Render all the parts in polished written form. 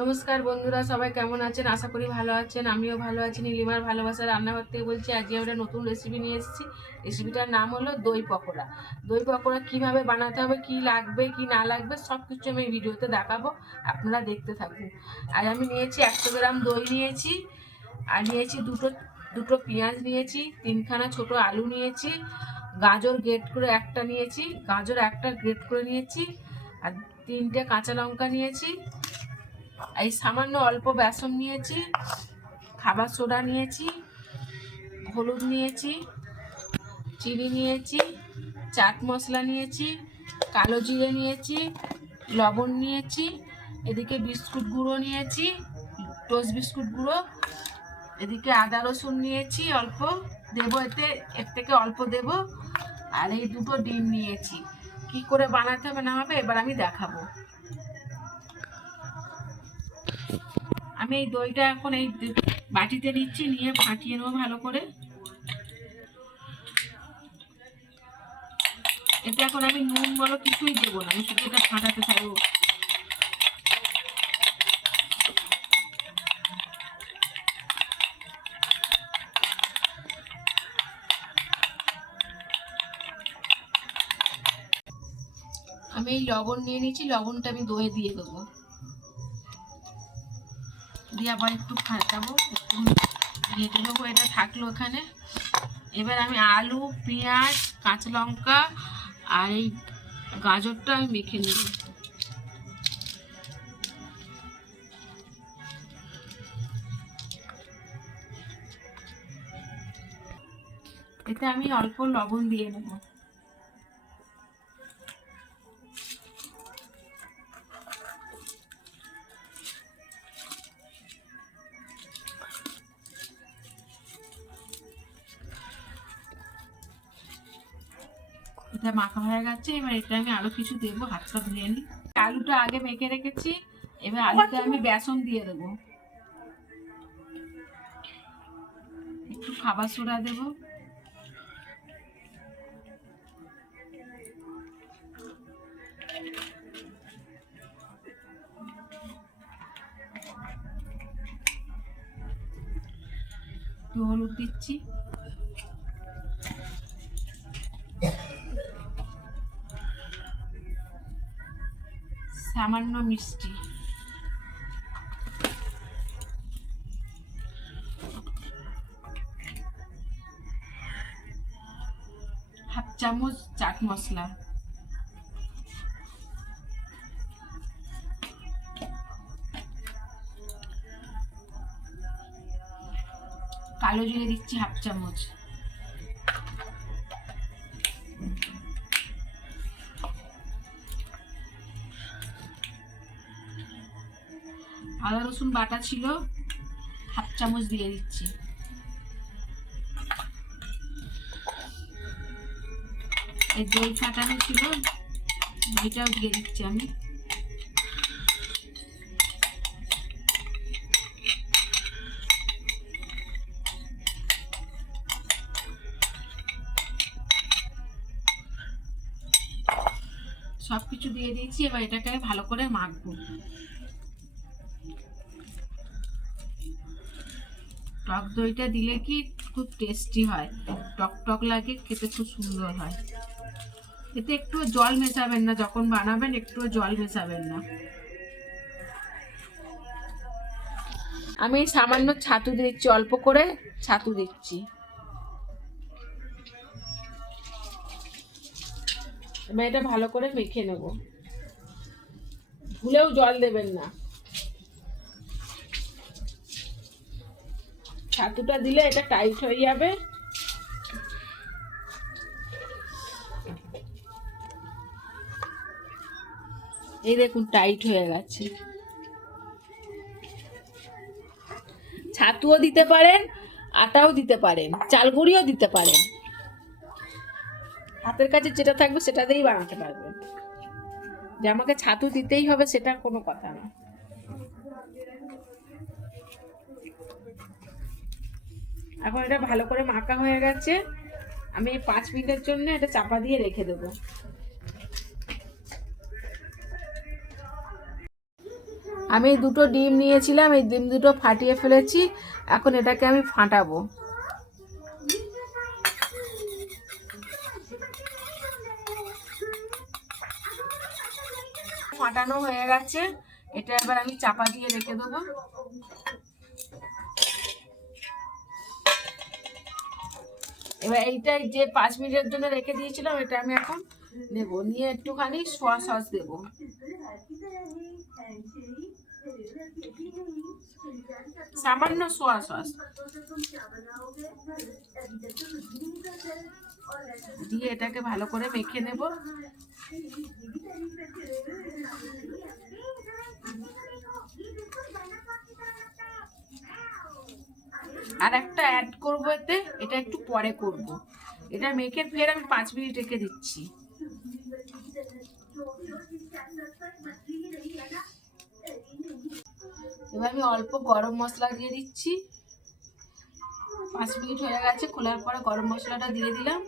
নমস্কার বন্ধুরা, সবাই কেমন আছেন? আশা করি ভালো আছেন। আমিও ভালো আছি। নীলিমার ভালোবাসার রান্নাঘর থেকে বলছি। আজকে আমরা নতুন রেসিপি নিয়ে এসেছি। রেসিপিটার নাম হলো দই পকোড়া। দই পকোড়া কীভাবে বানাতে হবে, কি লাগবে কি না লাগবে সব কিছু আমি ভিডিওতে দেখাবো, আপনারা দেখতে থাকুন। আর আমি নিয়েছি 100 গ্রাম দই নিয়েছি, আর নিয়েছি দুটো পেঁয়াজ নিয়েছি, 3খানা ছোট আলু নিয়েছি, গাজর গ্রেট করে একটা নিয়েছি, গাজর একটা গ্রেট করে নিয়েছি, আর 3টে কাঁচা লঙ্কা নিয়েছি। এই সামান্য অল্প বেসন নিয়েছি, খাবার সোডা নিয়েছি, হলুদ নিয়েছি, চিনি নিয়েছি, চাট মশলা নিয়েছি, কালো জিরে নিয়েছি, লবণ নিয়েছি, এদিকে বিস্কুট গুঁড়ো নিয়েছি, টোস্ট বিস্কুট গুঁড়ো, এদিকে আদা রসুন নিয়েছি অল্প, দেবো এর থেকে অল্প দেব, আর এই 2টো ডিম নিয়েছি। কি করে বানাতে হবে না হবে এবার আমি দেখাবো। আমি এই দইটা এখন এই বাটিতে নিচ্ছি, নিয়ে ফাটিয়ে নেবো ভালো করে। এতে এখন আমি নুন বলো কিছুই দেবো না, আমি শুধু এটা ফাটাতে থাকবো। আমি এই লবণ নিয়ে নিচ্ছি, লবণটা আমি দইয়ে দিয়ে দেবো, দিয়ে আবার একটু ফাটাবো, একটু ঘেঁটে নেবো। এটা থাকলো এখানে। এবার আমি আলু, পেঁয়াজ, কাঁচা লঙ্কা আর এই গাজরটা আমি মেখে নেব। এতে আমি অল্প লবণ দিয়ে নেব। এটা মাখা হয়ে গেছে, এবার এটা আমি আরো কিছু দেবো, হাতটা ধুয়ে নিই। আলুটা আগে মেখে রেখেছি, এবার আলুতে আমি বেসন দিয়ে দেবো, একটু খাবার সোডা দেবো, একটু হলুদ দিচ্ছি, সামান্য মিষ্টি, হাফ চামচ চাট মশলা, কালো জিরে দিচ্ছি হাফ চামচ, আদা রসুন বাটা ছিল হাফ চামচ দিয়ে দিচ্ছি, এই দই ফাটানো ছিল দইটাও দিয়ে দিচ্ছি আমি। সবকিছু দিয়ে দিয়েছি, এবার এটাকে ভালো করে মাখবো। টক দইটা দিলে কি খুব টেস্টি হয়, টক টক লাগে, খেতে খুব সুন্দর হয়। এতে একটু জল মেশাবেন না, যখন বানাবেন একটু জল মেশাবেন না। আমি সামান্য ছাতু দিচ্ছি, অল্প করে ছাতু দিচ্ছি। এবার এটা ভালো করে মেখে নেব, ভুলেও জল দেবেন না। ছাতুটা দিলে এটা টাইট হয়ে যাবে। এই দেখুন টাইট হয়ে গেছে। ছাতুও দিতে পারেন, আটাও দিতে পারেন, চাল গুঁড়িও দিতে পারেন, হাতের কাছে যেটা থাকবে সেটা দিয়েই বানাতে পারবেন। যে আমাকে ছাতু দিতেই হবে সেটা কোনো কথা না। এখন এটা ভালো করে মাখা হয়ে গেছে, আমি 5 মিনিটের জন্য এটা চাপা দিয়ে রেখে দেবো। আমি এই দুটো ডিম নিয়েছিলাম, এই ডিম দুটো ফাটিয়ে ফেলেছি। এখন এটাকে আমি ফাটাবো। ফাটানো হয়ে গেছে, এটা এবার আমি চাপা দিয়ে রেখে দেবো। এবার এইটাই যে 5 মিনিটের জন্য রেখে দিয়েছিলাম, এটা আমি এখন নেব, নিয়ে একটুখানি সোয়া সস দেবো। সামান্য সোয়া সস দিয়ে এটাকে ভালো করে মেখে নেব। আর একটা অ্যাড করবো এতে, এটা একটু পরে করব। এটা মেখে ফের আমি 5 মিনিট রেখে দিচ্ছি। এবার আমি অল্প গরম মশলা দিয়ে দিচ্ছি। 5 মিনিট হয়ে গেছে, খোলার পরে গরম মশলাটা দিয়ে দিলাম।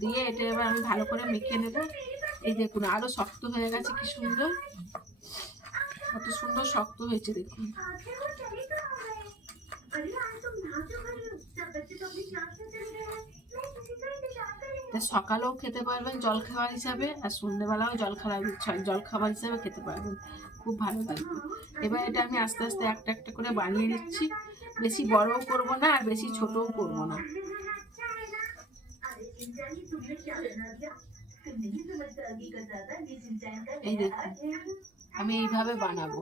দিয়ে এটা এবার আমি ভালো করে মেখে নেব। এই দেখুন আরো শক্ত হয়ে গেছে, কি সুন্দর, কত সুন্দর শক্ত হয়েছে দেখুন। সকালেও খেতে পারবেন জলখাবার হিসাবে, আর সন্ধ্যেবেলাও জলখাবার হিসাবে খেতে পারবেন, খুব ভালো লাগবে। এবার এটা আমি আস্তে আস্তে একটা একটা করে বানিয়ে নিচ্ছি। বেশি বড়ও করবো না আর বেশি ছোটও করবো না। এই দেখুন আমি এইভাবে বানাবো।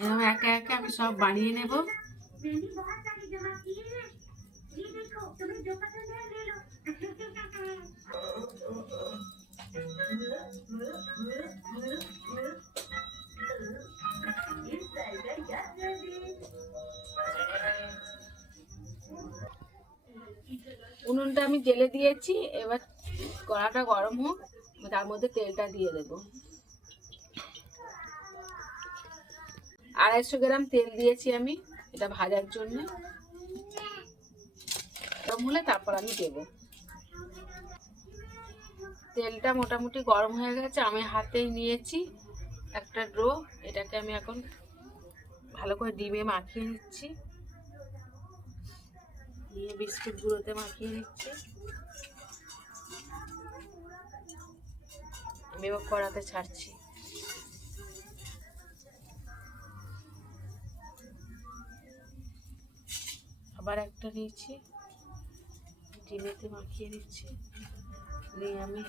এরকম একে একে আমি সব বানিয়ে নেব। উনুনটা আমি জেলে দিয়েছি, এবার কড়াটা গরম হোক, তার মধ্যে তেলটা দিয়ে দেব। 250 গ্রাম তেল দিয়েছি আমি এটা ভাজার জন্য। গরম হলে তারপর আমি দেব। তেলটা মোটামুটি গরম হয়ে গেছে, আমি হাতেই নিয়েছি একটা ডো। এটাকে আমি এখন ভালো করে ডিমে মাখিয়ে নিচ্ছি, দিয়ে বিস্কুট গুঁড়োতে মাখিয়ে নিচ্ছি। আমি এবার কড়াতে ছাড়ছি। আবার একটা নিয়েছি, ডিমেতে মাখিয়ে নিচ্ছি, নিয়ে আমি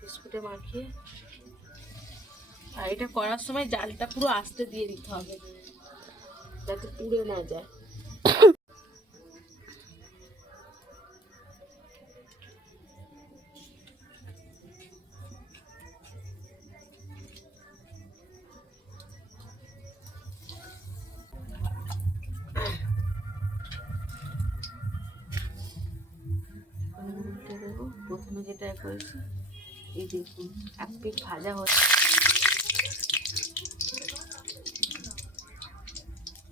বিস্কুটে মাখিয়ে। আর এটা করার সময় জালটা পুরো আস্তে দিয়ে দিতে হবে, যাতে পুড়ে না যায়। প্রথমে যেটা করেছি, এই দেখুন এক পিঠ ভাজা হচ্ছে,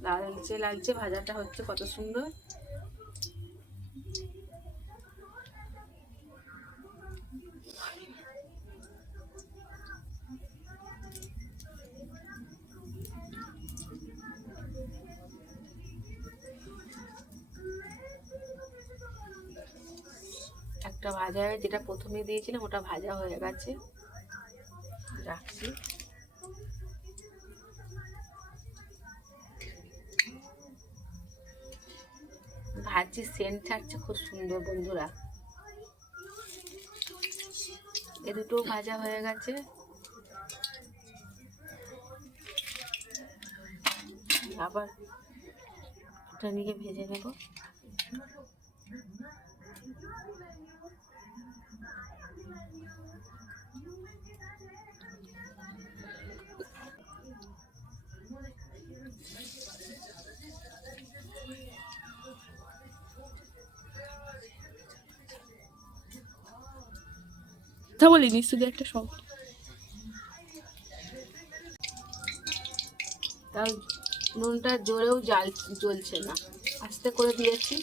লালচে লালচে ভাজাটা হচ্ছে, কত সুন্দর। একটা ভাজা হয়ে, যেটা প্রথমে দিয়েছিলাম ওটা ভাজা হয়ে গেছে, রাখছি। ভাজি সেন্ট থাকছে খুব সুন্দর বন্ধুরা। এ দুটো ভাজা হয়ে গেছে, আবার এটা নিয়ে ভেজে নেব। বলিনি শুধু একটা শব্দ। তাও নুনটা জোরেও জ্বলছে না, আস্তে করে দিয়েছি।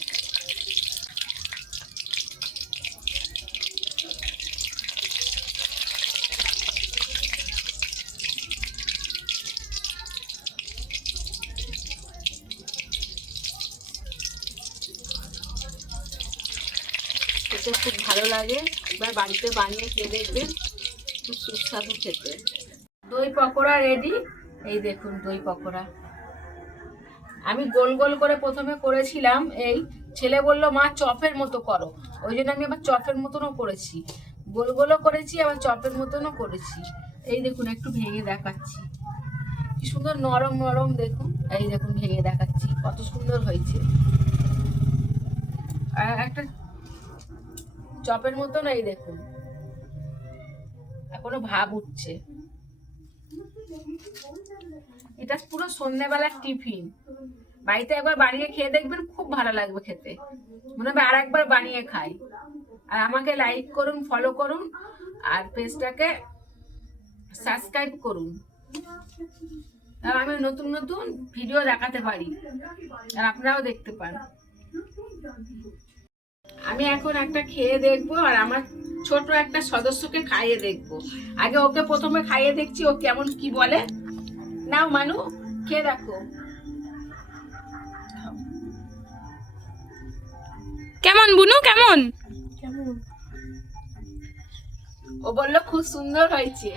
খেতে খুব ভালো লাগে, একবার বাড়িতে বানিয়ে খেয়ে দেখবেন, খুব সুস্বাদু খেতে। দই পকোড়া রেডি। এই দেখুন দই পকোড়া। আমি গোল গোল করে প্রথমে করেছিলাম, এই ছেলে বললো মা চপের মতো করো, ওই জন্য আমি আবার চপের মতনও করেছি, গোল গোলও করেছি আবার চপের মতনও করেছি। এই দেখুন একটু ভেঙে দেখাচ্ছি, কি সুন্দর নরম নরম, দেখুন এই দেখুন ভেঙে দেখাচ্ছি কত সুন্দর হয়েছে। আর একটা চপের মতন, এই দেখুন এখনো ভাব উঠছে। এটা পুরো সন্ধ্যেবেলার টিফিন, বাড়িতে একবার বানিয়ে খেয়ে দেখবেন, খুব ভালো লাগবে খেতে, মনে হবে আর একবার বানিয়ে খাই। আর আমাকে লাইক করুন, ফলো করুন, আর পেজটাকে সাবস্ক্রাইব করুন, আর আমি নতুন নতুন ভিডিও দেখাতে পারি আর আপনারাও দেখতে পান। আমি এখন একটা খেয়ে দেখবো, আর আমার ছোট একটা সদস্যকে খাইয়ে দেখবো। আগে ওকে প্রথমে খাইয়ে দেখছি ও কেমন কি বলে। নাও মানু, খেয়ে দেখো কেমন বুনু, কেমন? ও বললো খুব সুন্দর হয়েছে,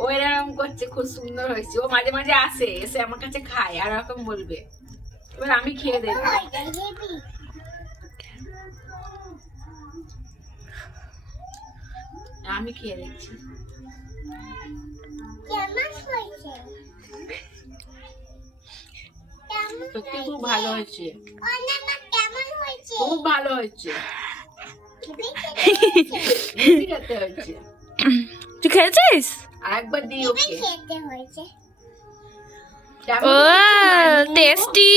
ও এরকম করছে খুব সুন্দর হয়েছে। ও মাঝে মাঝে আসে, এসে আমার কাছে খায় আর এরকম বলবে। এবার আমি খেয়ে দেখবো, আমি খেয়ে দেখছি সত্যি খুব ভালো হয়েছে, খুব ভালো হয়েছে, খেতে হয়েছে। তুই খেয়েছিস? আরেকবার দিই ওকে। ও টেস্টি।